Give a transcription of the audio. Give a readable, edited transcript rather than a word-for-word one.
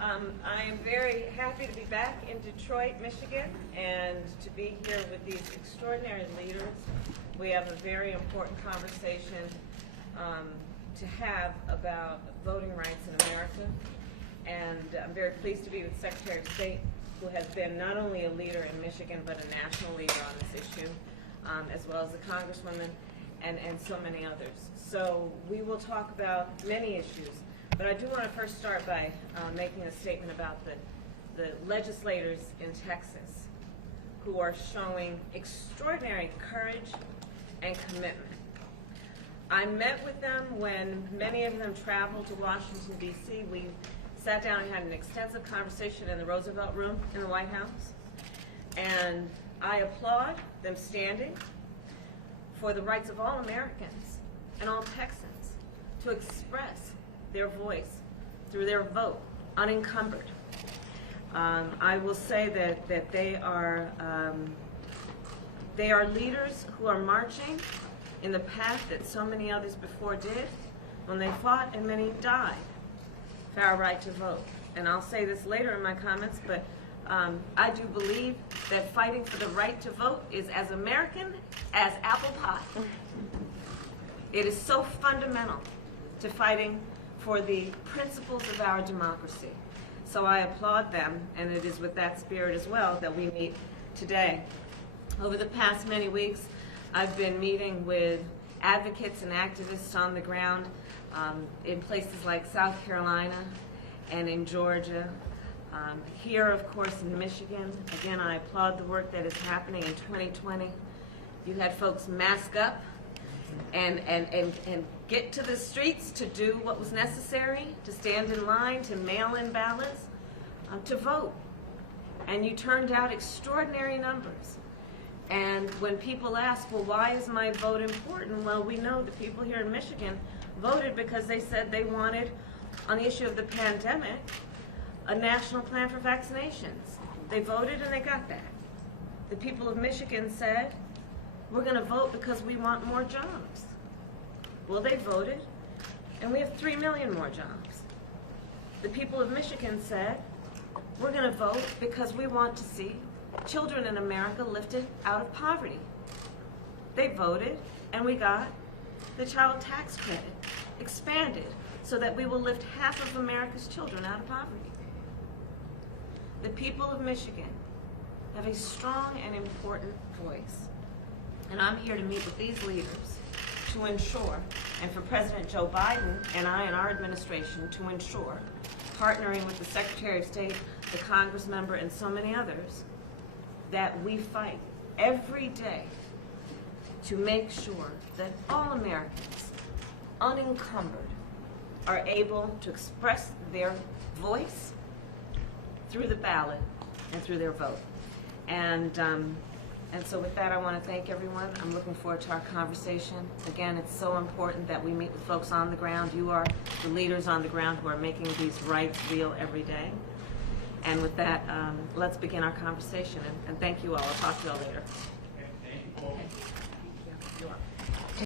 I am very happy to be back in Detroit, Michigan, and to be here with these extraordinary leaders. We have a very important conversation to have about voting rights in America. And I'm very pleased to be with Secretary of State, who has been not only a leader in Michigan, but a national leader on this issue, as well as the Congresswoman and so many others. So we will talk about many issues. But I do want to first start by making a statement about the legislators in Texas who are showing extraordinary courage and commitment. I met with them when many of them traveled to Washington, D.C. We sat down and had an extensive conversation in the Roosevelt Room in the White House. And I applaud them standing for the rights of all Americans and all Texans to express their voice through their vote, unencumbered. I will say that they are leaders who are marching in the path that so many others before did when they fought and many died for our right to vote. And I'll say this later in my comments, but I do believe that fighting for the right to vote is as American as apple pie. It is so fundamental to fighting for the principles of our democracy. So I applaud them, and it is with that spirit as well that we meet today. Over the past many weeks, I've been meeting with advocates and activists on the ground in places like South Carolina and in Georgia. Here, of course, in Michigan. Again, I applaud the work that is happening in 2020. You had folks mask up and get to the streets to do what was necessary, to stand in line, to mail in ballots, to vote. And you turned out extraordinary numbers. And when people ask, well, why is my vote important? Well, we know the people here in Michigan voted because they said they wanted, on the issue of the pandemic, a national plan for vaccinations. They voted and they got that. The people of Michigan said, we're going to vote because we want more jobs. Well, they voted, and we have 3 million more jobs. The people of Michigan said, we're going to vote because we want to see children in America lifted out of poverty. They voted, and we got the child tax credit expanded so that we will lift half of America's children out of poverty. The people of Michigan have a strong and important voice. And I'm here to meet with these leaders to ensure, and for President Joe Biden and I and our administration to ensure, partnering with the Secretary of State, the Congress member, and so many others, that we fight every day to make sure that all Americans, unencumbered, are able to express their voice through the ballot and through their vote. And so with that, I want to thank everyone. I'm looking forward to our conversation. Again, it's so important that we meet with folks on the ground. You are the leaders on the ground who are making these rights real every day. And with that, let's begin our conversation. And thank you all. I'll talk to you all later. Okay, thank you, Paul. Okay.